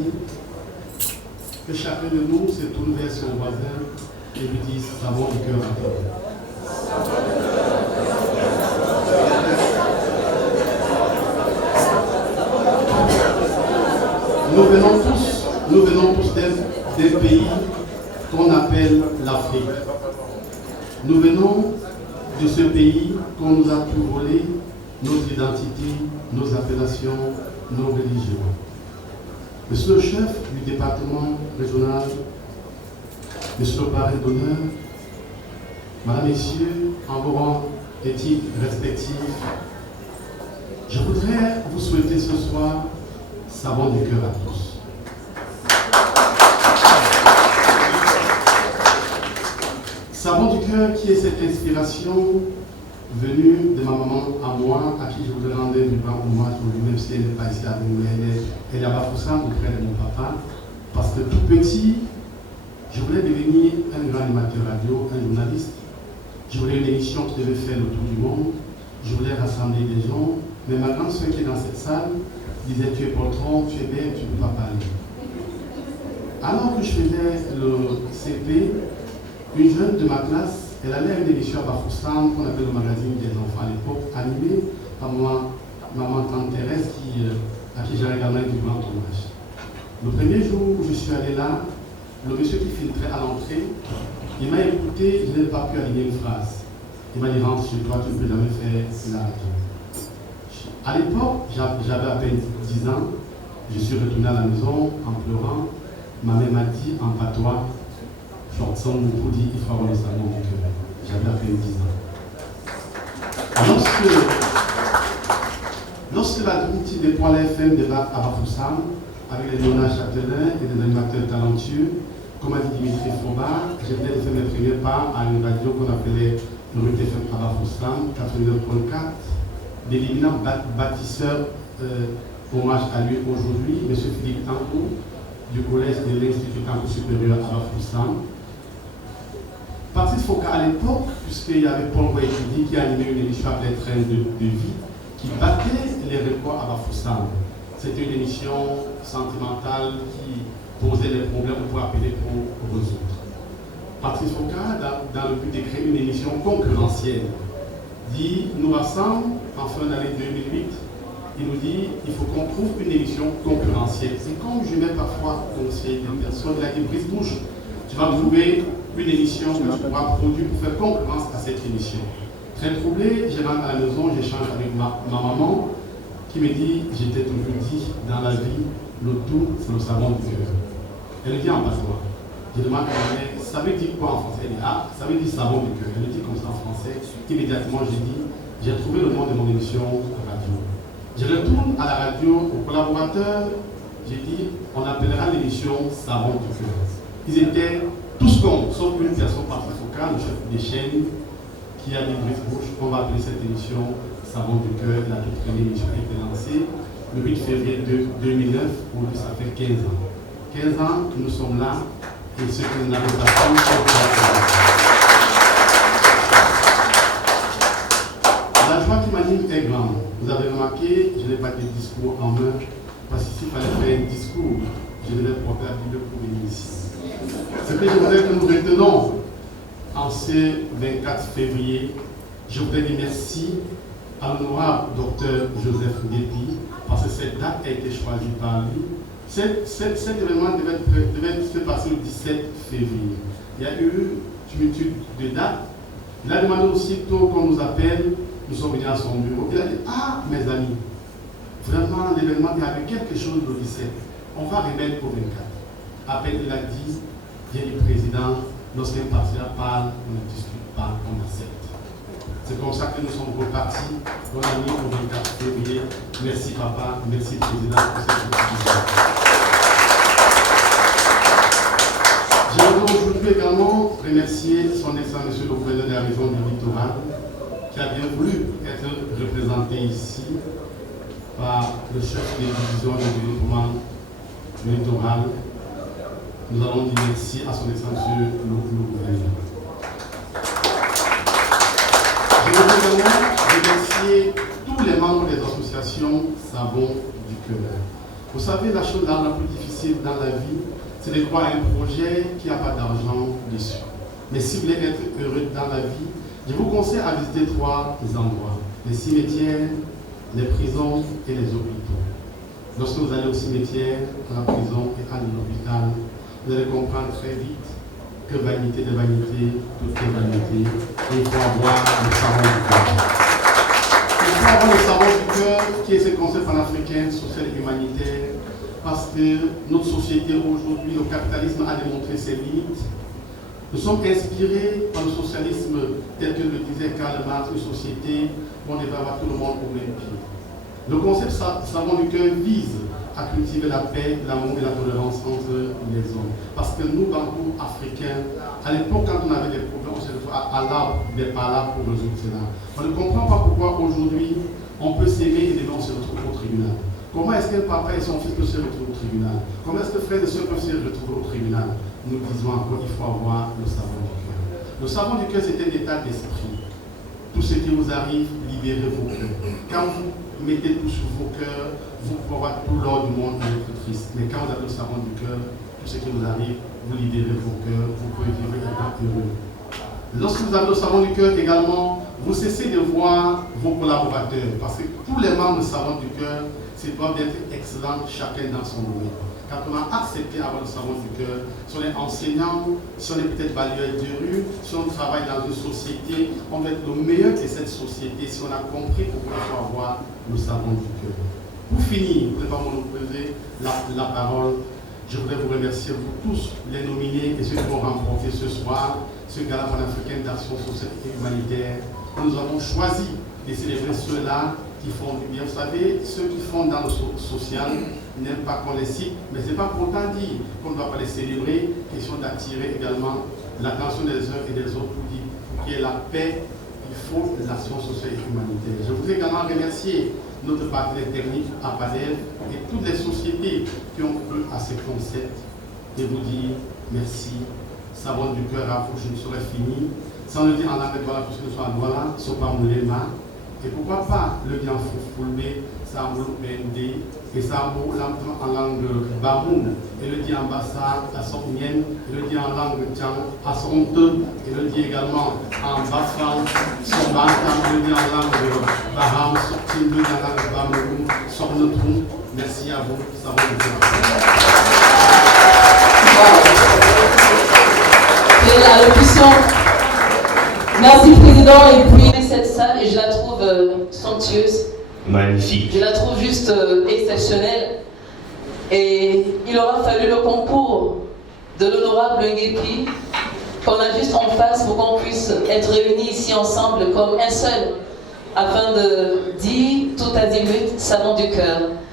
dit que chacun de nous se tourne vers son voisin et lui dise savon du cœur à toi. Nous venons tous d'un pays qu'on appelle l'Afrique. Nous venons de ce pays qu'on nous a pu voler notre identité, nos appellations, nos religions. Monsieur le chef du département régional, monsieur le parrain d'honneur, madame, messieurs, en vos rangs éthiques respectifs, je voudrais vous souhaiter ce soir savon du cœur à tous. Savon du cœur qui est cette inspiration venue de ma maman à moi, à qui je voudrais rendre du grand hommage aujourd'hui, même si elle n'est pas ici avec nous, elle est à Bafoussam, auprès de mon papa, parce que tout petit, je voulais devenir un grand animateur radio, un journaliste. Je voulais une émission qui devait faire le tour du monde. Je voulais rassembler des gens, mais ma grande soeur qui est dans cette salle disait tu es poltron, tu es belle, tu ne peux pas parler. Alors que je faisais le CP, une jeune de ma classe, elle allait à une émission à Bafoussam, qu'on appelle le magazine des enfants à l'époque, animé par maman tante Thérèse, à qui j'ai également du grand hommage. Le premier jour où je suis allé là, le monsieur qui filtrait à l'entrée, il m'a écouté, je n'ai pas pu aligner une phrase. Il m'a dit rentre chez toi, tu ne peux jamais faire la radio. À l'époque, j'avais à peine 10 ans, je suis retourné à la maison en pleurant. Ma mère m'a dit en patois, Shortson nous dit il faut avoir le savon du cœur. J'avais à peine 10 ans. Lorsque la Trinité des Poils FM débarque à Bafoussam, avec les Léonard Châtelain et des animateurs talentueux, comme a dit Dimitri Froba, j'ai peut-être fait mes premiers pas à une radio qu'on appelait le Rue FM à Bafoussam, 89.4, d'éliminants bâtisseurs, hommage à lui aujourd'hui, M. Philippe Tanko, du collège de l'Institut Tanko supérieur à Bafoussam. Patrice Foucault à l'époque, puisqu'il y avait Paul Wayekidi qui animait une émission appelée Train de vie, qui battait les records à Bafoussam. C'était une émission sentimentale qui posait des problèmes pour appeler pour résoudre. Patrice Foucault, dans le but de créer une émission concurrentielle, dit nous rassemble en fin d'année 2008. Il nous dit il faut qu'on trouve une émission concurrentielle. Et comme je mets parfois conseiller des personnes, il a dit brise bouche, tu vas trouver une émission que tu pourras produire pour faire concurrence à cette émission. Très troublé, je rentre à la maison, j'échange avec ma maman qui me dit j'étais toujours dit dans la vie, le tout c'est le savon du cœur. Elle me dit en patois. Je demande à ma mère, ça veut dire quoi en français? Elle dit ah, ça veut dire savon du cœur. Elle me dit comme ça en français. Immédiatement j'ai dit j'ai trouvé le nom de mon émission radio. Je retourne à la radio aux collaborateurs, j'ai dit on appellera l'émission savon du cœur. Ils étaient tous contre, sauf une personne Patrice Foucault, le chef des chaînes, qui a dit brise bouche, on va appeler cette émission Savon du cœur. La toute première émission a été lancée le 8 février 2009, aujourd'hui ça fait 15 ans. 15 ans, nous sommes là, et ce que nous n'avons pas fait, la joie qui m'anime est grande. Vous avez remarqué, je n'ai pas de discours en main, parce qu'ici, il fallait faire un discours. Je devais porter la Bible pour venir ici. Ce que je voudrais que nous retenons en ce 24 février, je voudrais dire merci à l'honorable docteur Joseph Ndépi, parce que cette date a été choisie par lui. Cet événement devait se passer le 17 février. Il y a eu une multitude de dates. Il a demandé aussitôt qu'on nous appelle, nous sommes venus à son bureau. Il a dit ah, mes amis, vraiment l'événement, il y avait quelque chose le 17. On va remettre au 24. Après, il a dit j'ai dit président, lorsqu'un partenaire parle, on ne discute pas, on accepte. C'est comme ça que nous sommes repartis. On a mis au 24 février. Merci papa, merci président pour cette décision. Je voudrais aujourd'hui également remercier son excellent monsieur le gouverneur de la région du Littoral, qui a bien voulu être représenté ici par le chef des divisions de développement du Littoral. Nous allons dire merci à son excellent monsieur le gouverneur. Je voudrais également remercier tous les membres des associations Savon du Cœur. Vous savez, la chose la plus difficile dans la vie, c'est de croire à un projet qui n'a pas d'argent dessus. Mais si vous voulez être heureux dans la vie, je vous conseille à visiter 3 endroits: les cimetières, les prisons et les hôpitaux. Lorsque vous allez au cimetière, à la prison et à l'hôpital, vous allez comprendre très vite que vanité de vanité, tout est vanité. Et il faut avoir le savon du cœur. Il faut avoir le savon du cœur, qui est ce concept panafricain, social et humanitaire, parce que notre société aujourd'hui, le capitalisme a démontré ses limites. Nous sommes inspirés par le socialisme tel que le disait Karl Marx, une société où on devait avoir tout le monde au même pied. Le concept savon du cœur vise à cultiver la paix, l'amour et la tolérance entre les hommes. Parce que nous, Bantou africains, à l'époque, quand on avait des problèmes, on se retrouvait à Allah n'est pas là pour résoudre cela. On ne comprend pas pourquoi aujourd'hui on peut s'aimer et demain on se retrouve au tribunal. Comment est-ce qu'un papa et son fils peuvent se retrouver au tribunal? Comment est-ce que frères et sœurs peuvent se retrouver au tribunal? Nous disons encore qu'il faut avoir le savon du cœur. Le savon du cœur, c'est un état d'esprit. Tout ce qui vous arrive, libérez vos cœurs. Quand vous mettez tout sur vos cœurs, vous pouvez avoir tout l'or du monde et être triste. Mais quand vous avez le savon du cœur, tout ce qui vous arrive, vous libérez vos cœurs, vous pouvez vivre étant heureux. Lorsque vous avez le savon du cœur également, vous cessez de voir vos collaborateurs. Parce que tous les membres du savon du cœur, c'est doivent être excellents, chacun dans son domaine. Quand on a accepté d'avoir le savon du cœur, si on est enseignant, si on est peut-être balayeur de rue, si on travaille dans une société, on va être le meilleur de cette société si on a compris pourquoi il faut avoir le savon du cœur. Pour finir, pour ne pas monopoliser la parole, je voudrais vous remercier, vous tous, les nominés et ceux qui vont remporter ce soir ce gala panafricain d'action sociale et humanitaire. Nous avons choisi de célébrer ceux-là qui font du bien. Vous savez, ceux qui font dans le social n'aiment pas qu'on les cite, mais ce n'est pas pour autant dire qu'on ne doit pas les célébrer. Question d'attirer également l'attention des uns et des autres pour dire qu'il y ait la paix, il faut l'action sociale et humanitaire. Je voudrais également remercier notre partenaire technique APADEL et toutes les sociétés qui ont cru à ce concept et vous dire merci. Savon du cœur à vous, je ne saurais finir. Sans le dire en langue de Douala, puisque nous sommes à Douala, Sopa Moulema. Et pourquoi pas le bien Foufoulbe, ça moule BND, et ça moule en langue Bamoun, et le dit ambassade à Sokmien, et le dit en langue Tchang à Sonte, et le dit également en Bafan, Sombata, et le dit en langue Baham, Sortin, le dit en langue Bamoun, Sornetrou. Merci à vous, ça va vous faire. Et l'allocution. Merci Président, et puis cette salle, et je la trouve somptueuse. Magnifique. Je la trouve juste exceptionnelle. Et il aura fallu le concours de l'honorable Nguépi qu'on a juste en face pour qu'on puisse être réunis ici ensemble comme un seul, afin de dire tout azimut, savon du cœur.